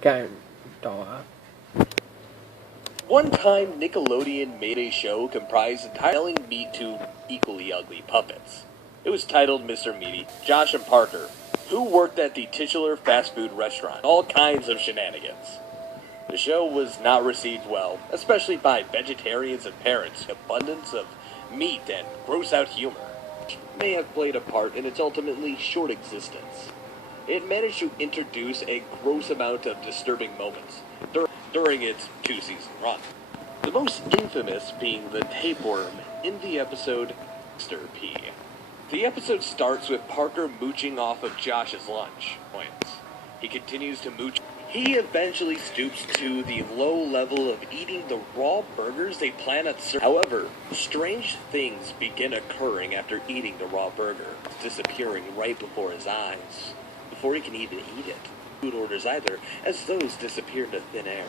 Cái đó One time, Nickelodeon made a show comprised entirely selling meat to equally ugly puppets. It was titled Mr. Meaty. Josh and Parker, who worked at the titular fast food restaurant, all kinds of shenanigans. The show was not received well, especially by vegetarians and parents. Abundance of meat and gross-out humor may have played a part in its ultimately short existence. It managed to introduce a gross amount of disturbing moments during its two-season run. The most infamous being the tapeworm in the episode Mr. P. The episode starts with Parker mooching off of Josh's lunch. He continues to mooch. He eventually stoops to the low level of eating the raw burgers they plan on serving. However, strange things begin occurring after eating the raw burger, disappearing right before his eyes, before he can even eat it. Food orders either, as those disappear into thin air.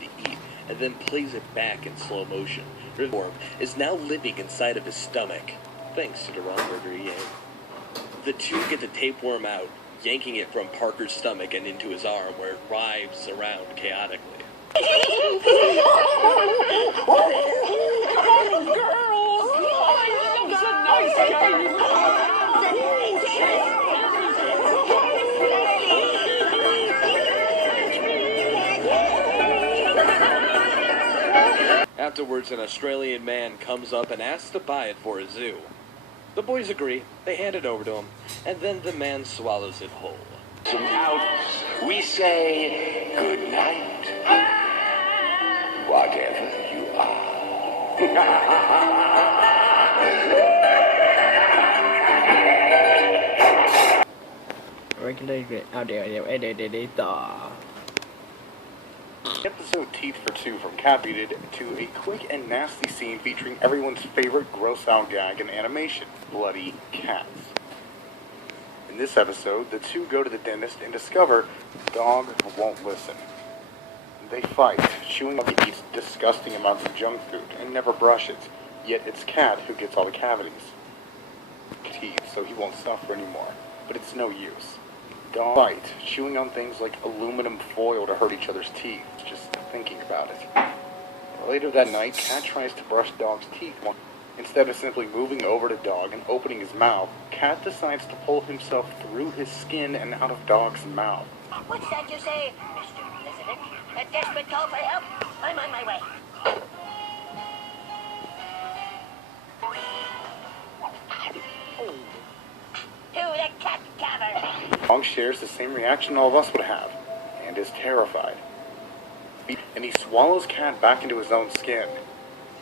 To eat, and then plays it back in slow motion. The worm is now living inside of his stomach, thanks to the raw burger he ate. The two get the tapeworm out, yanking it from Parker's stomach and into his arm, where it writhes around chaotically. Afterwards, an Australian man comes up and asks to buy it for a zoo. The boys agree, they hand it over to him, and then the man swallows it whole. Out, we say good night, whatever you regular audio editor. Episode Teeth for Two from Cat treated to a quick and nasty scene featuring everyone's favorite gross-out gag in animation, bloody cats. In this episode, the two go to the dentist and discover the dog won't listen. They fight, chewing up he eats disgusting amounts of junk food and never brushes, yet it's Cat who gets all the cavities. Teeth, so he won't suffer anymore, but it's no use. Dog fight, chewing on things like aluminum foil to hurt each other's teeth, just thinking about it. Later that night, Cat tries to brush Dog's teeth. Instead of simply moving over to Dog and opening his mouth, Cat decides to pull himself through his skin and out of Dog's mouth. What's that you say, Mr. President? A desperate call for help? I'm on my way. To the cat cavern. Dog shares the same reaction all of us would have, and is terrified. And he swallows Cat back into his own skin,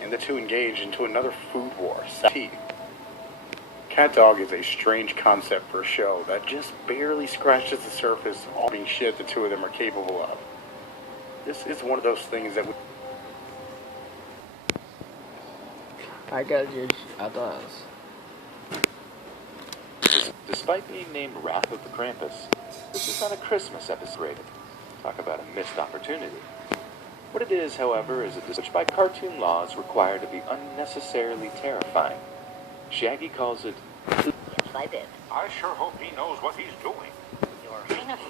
and the two engage into another food war. Cat Dog is a strange concept for a show that just barely scratches the surface of all the shit the two of them are capable of. This is one of those things that would... I got you atrás. Despite being named Wrath of the Krampus, this is not a Christmas episode. Talk about a missed opportunity. What it is, however, is a dish which by cartoon law is required to be unnecessarily terrifying. Shaggy calls it... Yes, I did. I sure hope he knows what he's doing. Your Highness,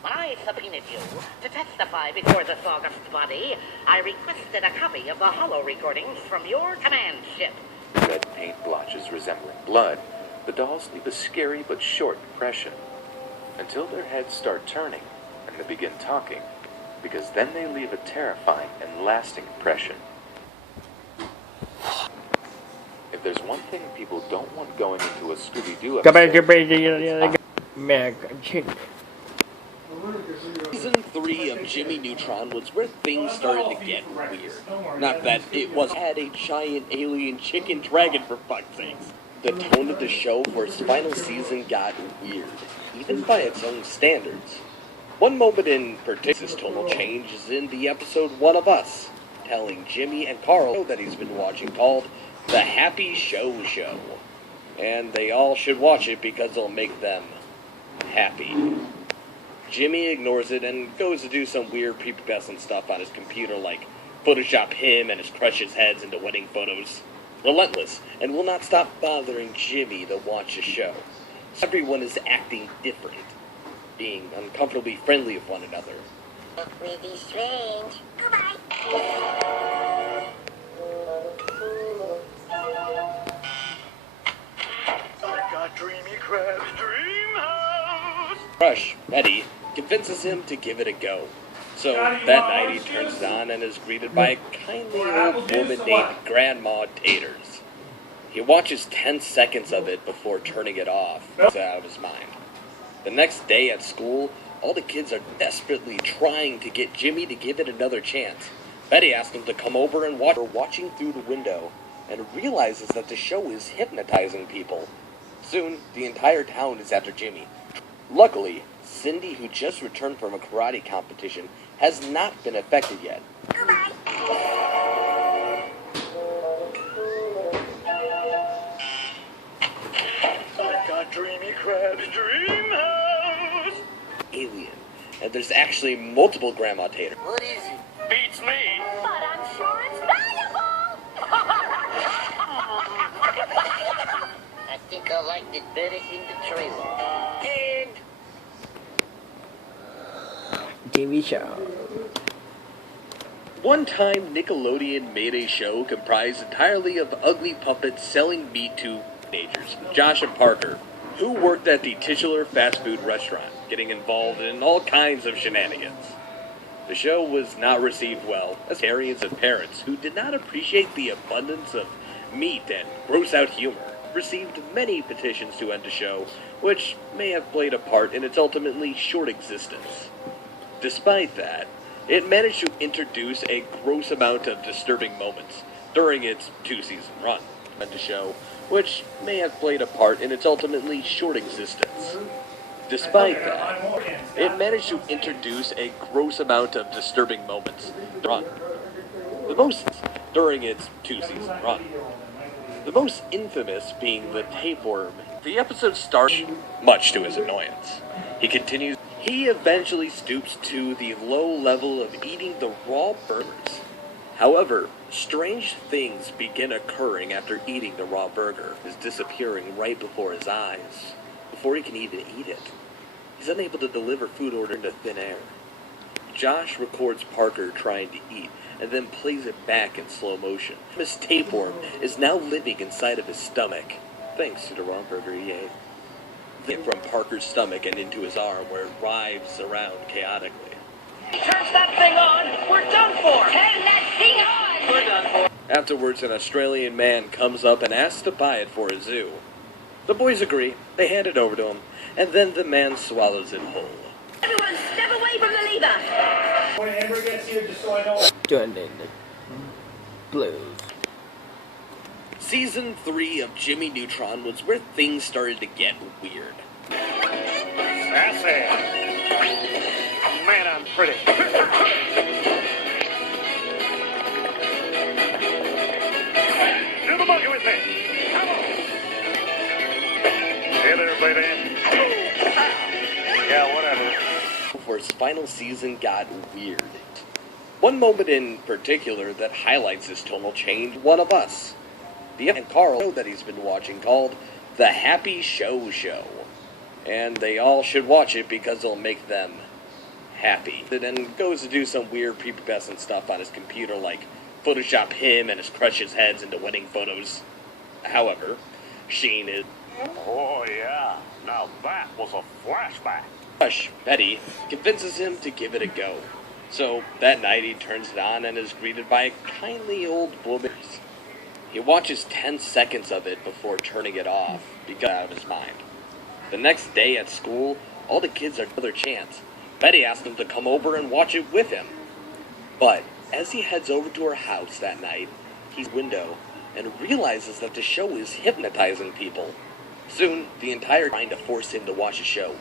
when I subpoenaed you to testify before this august body, I requested a copy of the hollow recordings from your command ship. Red paint blotches resembling blood, the dolls leave a scary but short impression, until their heads start turning and they begin talking, because then they leave a terrifying and lasting impression. If there's one thing people don't want going into a Scooby-Doo episode... Season 3 of Jimmy Neutron was where things started to get weird. Not that it had a giant alien chicken dragon, for fuck's sakes. The tone of the show for its final season got weird, even by its own standards. One moment in particular, this tonal change is in the episode One of Us, telling Jimmy and Carl that he's been watching called The Happy Show Show. And they all should watch it because it'll make them happy. Jimmy ignores it and goes to do some weird prepubescent stuff on his computer, like Photoshop him and his crush's heads into wedding photos. Relentless, and will not stop bothering Jimmy to watch the show. Everyone is acting different. being uncomfortably friendly with one another. Really strange. Goodbye. I got Dreamy Crab's dream house. Crush, Betty, convinces him to give it a go. So that night he turns it on and is greeted by a kindly old woman named Grandma Taters. He watches 10 seconds of it before turning it off. It's out of his mind. The next day at school, all the kids are desperately trying to get Jimmy to give it another chance. Betty asks him to come over and watch her watching through the window and realizes that the show is hypnotizing people. Soon, the entire town is after Jimmy. Luckily, Cindy, who just returned from a karate competition, has not been affected yet. Goodbye. I got Dreamy Crab's dream house. Alien. And there's actually multiple Grandma Tater. What is it? Beats me. But I'm sure it's valuable. I think I liked it better in the trailer. And TV show. One time, Nickelodeon made a show comprised entirely of ugly puppets selling meat to teenagers, Josh and Parker, who worked at the titular fast food restaurant, getting involved in all kinds of shenanigans. The show was not received well, as parents and parents who did not appreciate the abundance of meat and gross-out humor received many petitions to end the show, which may have played a part in its ultimately short existence. Despite that, it managed to introduce a gross amount of disturbing moments during its 2-season run. And the show, which may have played a part in its ultimately short existence. Despite that, it managed to introduce a gross amount of disturbing moments run. The most during its 2-season run. The most infamous being the tapeworm. The episode starts much to his annoyance. He eventually stoops to the low level of eating the raw burgers. However, strange things begin occurring after eating the raw burger. Is disappearing right before his eyes, before he can even eat it. He's unable to deliver food order into thin air. Josh records Parker trying to eat, and then plays it back in slow motion. His tapeworm is now living inside of his stomach, thanks to the raw burger he ate. From Parker's stomach and into his arm, where it writhes around chaotically. turns that thing on, we're done for. Turn that thing on. We're done for. Afterwards, an Australian man comes up and asks to buy it for a zoo. The boys agree, they hand it over to him, and then the man swallows it whole. Everyone step away from the lever. When Amber gets here, just so I know. Doing the blues. Season 3 of Jimmy Neutron was where things started to get weird. That's it. Man, I'm pretty. Do the monkey with me. Come on. Hey there, baby. Yeah, whatever. Before its final season got weird. One moment in particular that highlights this tonal change, One of Us. The and Carl that he's been watching called The Happy Show Show. And they all should watch it because it'll make them happy. And then goes to do some weird prepubescent stuff on his computer, like Photoshop him and his crush's heads into wedding photos. However, Sheen is... Oh, yeah. Now that was a flashback. Crush, Betty, convinces him to give it a go. So that night he turns it on and is greeted by a kindly old woman. He watches 10 seconds of it before turning it off, because out of his mind. The next day at school, all the kids are another chance. Betty asks him to come over and watch it with him. But as he heads over to her house that night, he's window and realizes that the show is hypnotizing people. Soon, the entire trying to force him to watch the show.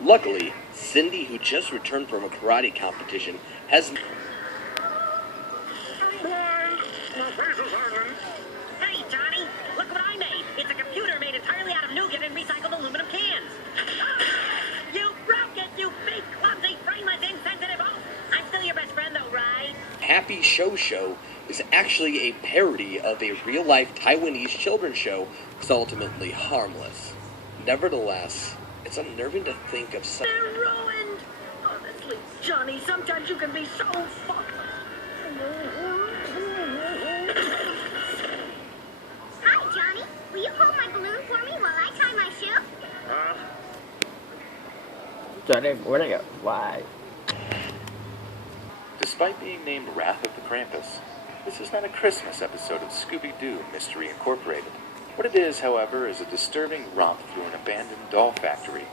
Luckily, Cindy, who just returned from a karate competition, has... Hey, Johnny, look what I made. It's a computer made entirely out of nougat and recycled aluminum cans. You broke it, you big, clumsy, brainless, insensitive oaf. I'm still your best friend, though, right? Happy Show Show is actually a parody of a real-life Taiwanese children's show that's ultimately harmless. Nevertheless, it's It's unnerving to think of some. They're ruined! Honestly, Johnny, sometimes you can be so fucked. Hi, Johnny. Will you hold my balloon for me while I tie my shoe? Johnny, where'd I go? Why? Despite being named Wrath of the Krampus, this is not a Christmas episode of Scooby-Doo Mystery Incorporated. What it is, however, is a disturbing romp through an abandoned doll factory.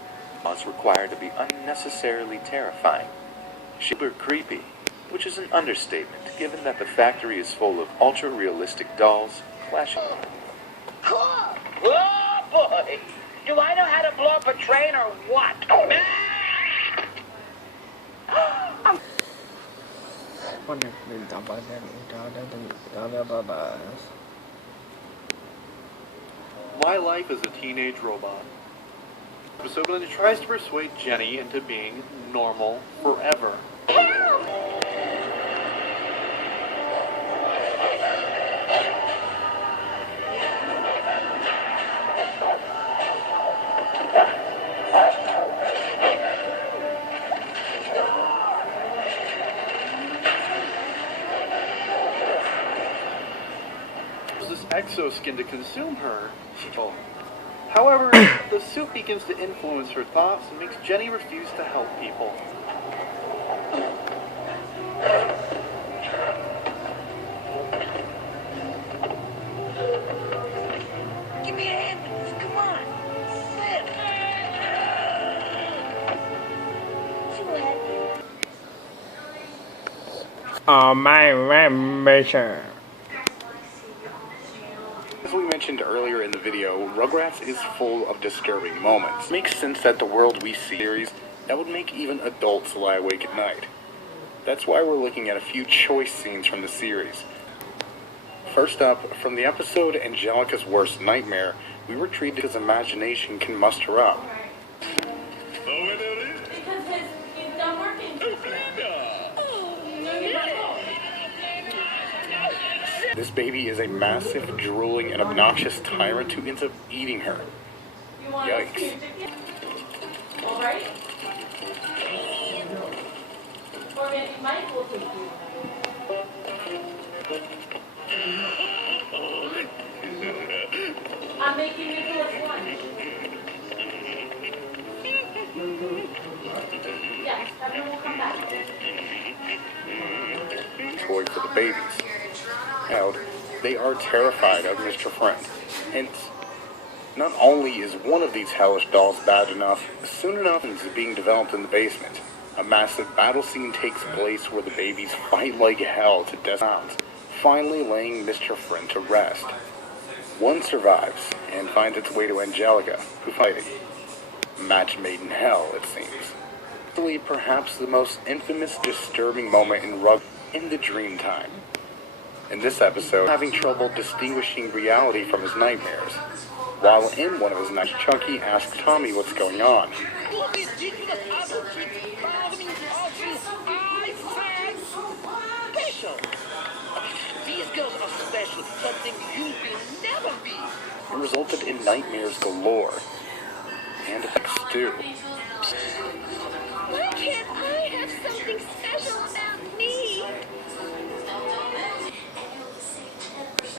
Months required to be unnecessarily terrifying. Super creepy, which is an understatement given that the factory is full of ultra-realistic dolls clashing. Oh, boy! Do I know how to blow up a train or what? My life as a teenage robot. So Glenn tries to persuade Jenny into being normal forever. This exoskin to consume her. However, the suit begins to influence her thoughts and makes Jenny refuse to help people. Give me a hand. Come on. Oh, my mission. As we mentioned earlier in the video, Rugrats is full of disturbing moments. It makes sense that the world we see series that would make even adults lie awake at night. That's why we're looking at a few choice scenes from the series. First up, from the episode Angelica's Worst Nightmare, we were treated as imagination can muster up. This baby is a massive, drooling, and obnoxious tyrant who ends up eating her. Yikes. Alright? Or maybe Mike will take you. I'm making Nicholas lunch. Yes, everyone will come back. Toy for the babies. Now, they are terrified of Mr. Friend. Hence, not only is one of these hellish dolls bad enough, soon enough is being developed in the basement. A massive battle scene takes place where the babies fight like hell to death sounds, finally laying Mr. Friend to rest. One survives and finds its way to Angelica, who fighting. Match made in hell, it seems. Actually, perhaps the most infamous, disturbing moment in in the dream time. In this episode, having trouble distinguishing reality from his nightmares. While in one of his nights, Chucky asks Tommy what's going on. These girls are special, something you will never be. It resulted in nightmares galore. And effects too. Why can't I have something special